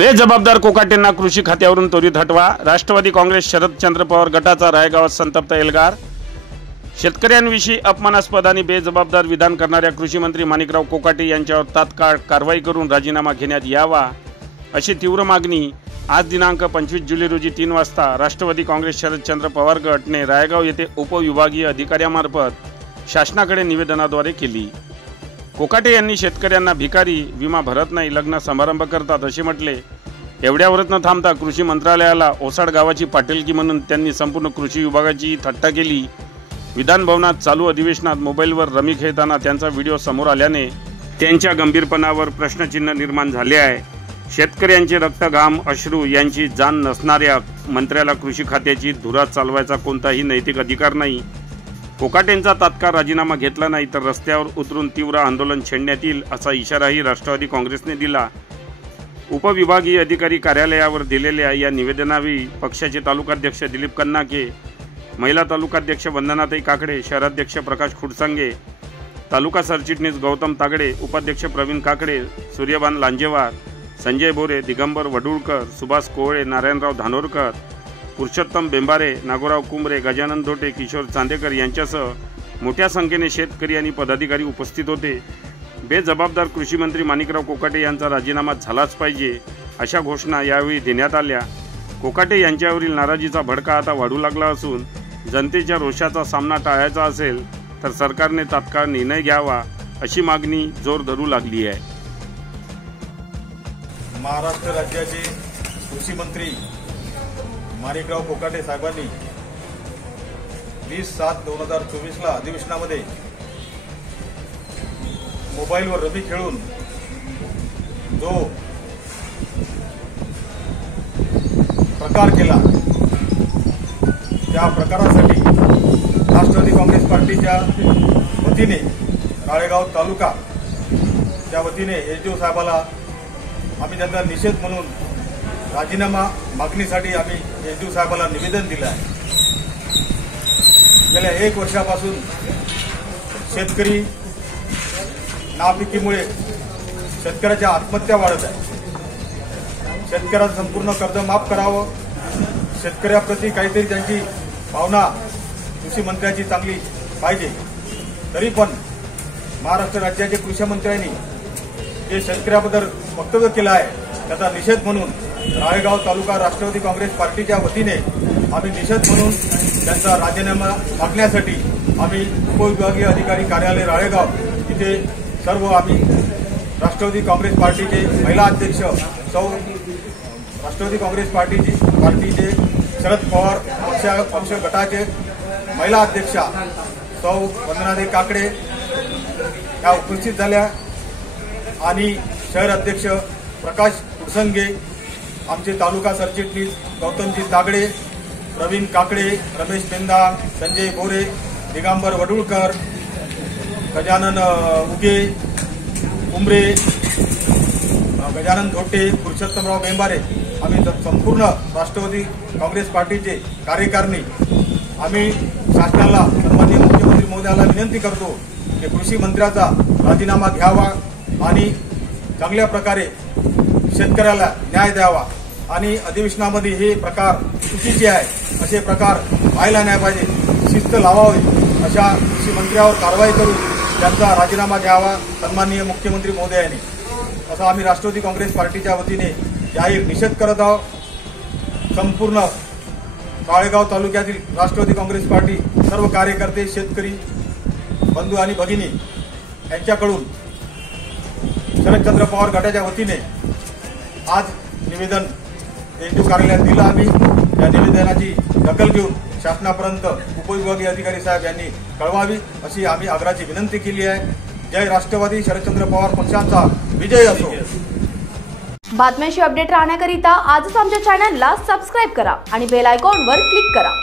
बेजबाबदार कोकाटेंना कृषी खात्यावरून त्वरित हटवा। राष्ट्रवादी काँग्रेस शरदचंद्र पवार गटाचा रायगावात संतप्त एल्गार। शेतकऱ्यांविषयी अपमानास्पद आणि बेजबाबदार विधान करणाऱ्या कृषी मंत्री माणिकराव कोकाटे यांच्यावर तात्काळ कारवाई करून राजीनामा घेण्यात यावा अशी तीव्र मागणी आज दिनांक 25 जुलै रोजी 3 वाजता राष्ट्रवादी काँग्रेस शरदचंद्र पवार गटने रायगाव येथे उपविभागीय अधिकाऱ्यांमार्फत शासनाकडे निवेदनाद्वारे केली। कोकाटे यांनी शेतकऱ्यांना भिकारी विमा भरत नाही, लग्न समारंभ करतात असे म्हटले। एवढ्यावरच न थांबता कृषी मंत्रालयाला ओसाड गावाची पाटीलकी म्हणून त्यांनी संपूर्ण कृषी विभागाची थट्टा केली। विधान भवनात चालू अधिवेशनात मोबाईलवर रमी खेळताना त्यांचा व्हिडिओ समोर आल्याने त्यांच्या गंभीरपणावर प्रश्नचिन्ह निर्माण झाले आहे। शेतकऱ्यांचे रक्त घाम अश्रू यांची जाण नसणाऱ्या मंत्र्याला कृषी खात्याची धुरा चालवायचा कोणताही नैतिक अधिकार नाही। कोकाटेंचा तात्काळ राजीनामा घेतला नाही तर रस्त्यावर उतरून तीव्र आंदोलन छेडण्यात येईल असा इशाराही राष्ट्रवादी काँग्रेसने दिला। उपविभागीय अधिकारी कार्यालयावर दिलेल्या या निवेदनावेळी पक्षाचे तालुकाध्यक्ष दिलीप कन्नाके, महिला तालुकाध्यक्ष वंदनाताई काकडे, शहराध्यक्ष प्रकाश खुडसंगे, तालुका सरचिटणीस गौतम तागडे, उपाध्यक्ष प्रवीण काकडे, सूर्यभान लांजेवार, संजय बोरे, दिगंबर वडुळकर, सुभाष कोवळे, नारायणराव धानोरकर, पुरुषोत्तम बेंबारे, नागोराव कुंबरे, गजानन धोटे, किशोर चांदेकर यांच्यासह मोठ्या संख्येने शेतकरी आणि पदाधिकारी उपस्थित होते। बेजबाबदार कृषी मंत्री माणिकराव कोकाटे यांचा राजीनामा झालाच पाहिजे अशा घोषणा यावेळी देण्यात आल्या। कोकाटे यांच्यावरील नाराजीचा भडका आता वाढू लागला असून जनतेच्या रोषाचा सामना टाळायचा असेल तर सरकारने तात्काळ निर्णय घ्यावा अशी मागणी जोर धरू लागली आहे। महाराष्ट्र राज्याचे कृषी मंत्री माणिकराव कोकाटे साहेबांनी 20/7/2024 ला अधिवेशनामध्ये मोबाईलवर रमी खेळून जो प्रकार केला त्या प्रकारासाठी राष्ट्रवादी काँग्रेस पार्टीच्या वतीने राळेगाव तालुका त्या वतीने एसडीओ साहेबाला आम्ही त्यांचा निषेध म्हणून राजीनामा मागणीसाठी आम्ही एसडीओ साहेबाला निवेदन दिलं आहे। गेल्या 1 वर्षापासून शेतकरी नापिकीमुळे शेतकऱ्याच्या आत्महत्या वाढत आहे। शेतकऱ्यांचं संपूर्ण कर्ज माफ करावं, शेतकऱ्याप्रती काहीतरी त्यांची भावना कृषी मंत्र्याची चांगली पाहिजे। तरी पण महाराष्ट्र राज्याचे कृषी मंत्र्यांनी जे शेतकऱ्याबद्दल वक्तव्य केलं आहे त्याचा निषेध म्हणून राळेगाव तालुका राष्ट्रवादी काँग्रेस पार्टीच्या वतीने आम्ही निषेध म्हणून त्यांचा राजीनामा मागण्यासाठी आम्ही उपविभागीय अधिकारी कार्यालय राळेगाव इथे सर्व आम्ही राष्ट्रवादी काँग्रेस पार्टीचे महिला अध्यक्ष राष्ट्रवादी काँग्रेस पार्टीचे शरद पवार पक्ष गटाचे महिला अध्यक्षा सौ वंदनाताई काकडे या उपस्थित झाल्या आणि शहर अध्यक्ष प्रकाश खुडसंगे, आमचे तालुका सरचिटणीस गौतमजी तागडे, प्रवीण काकडे, रमेश पेंदा, संजय बोरे, दिगंबर वडुळकर, गजानन उगे कुंबरे, गजानन धोटे, पुरुषोत्तमराव बेंबारे आम्ही संपूर्ण राष्ट्रवादी काँग्रेस पार्टीचे कार्यकारिणी आम्ही शासनाला सन्माननीय मुख्यमंत्री महोदयाला विनंती करतो की कृषी मंत्र्याचा राजीनामा घ्यावा आणि चांगल्या प्रकारे शेतकऱ्याला न्याय द्यावा आणि अधिवेशनामध्ये हे प्रकार चुकीचे आहे असे प्रकार व्हायला नाही पाहिजे, शिस्त लावावी, अशा कृषी मंत्र्यावर कारवाई करून त्यांचा राजीनामा घ्यावा सन्माननीय मुख्यमंत्री महोदयांनी, असा आम्ही राष्ट्रवादी काँग्रेस पार्टीच्या वतीने जाहीर निषेध करत आहोत। संपूर्ण राळेगाव तालुक्यातील राष्ट्रवादी काँग्रेस पार्टी सर्व कार्यकर्ते, शेतकरी बंधू आणि भगिनी यांच्याकडून शरदचंद्र पवार गटाच्या वतीने आज निवेदन एसडीओ कार्यालयात दिलं। आम्ही या निवेदनाची दखल घेऊन शासनापर्यंत उपविभागीय अधिकारी साहेब यांनी कळवावी अशी आम्ही आग्रहाची विनंती केली आहे। जय राष्ट्रवादी, शरदचंद्र पवार पक्षांचा विजय असो। बातम्यांशी अपडेट राहण्याकरिता आजच आमच्या चॅनलला सबस्क्राईब करा आणि बेल आयकॉनवर क्लिक करा।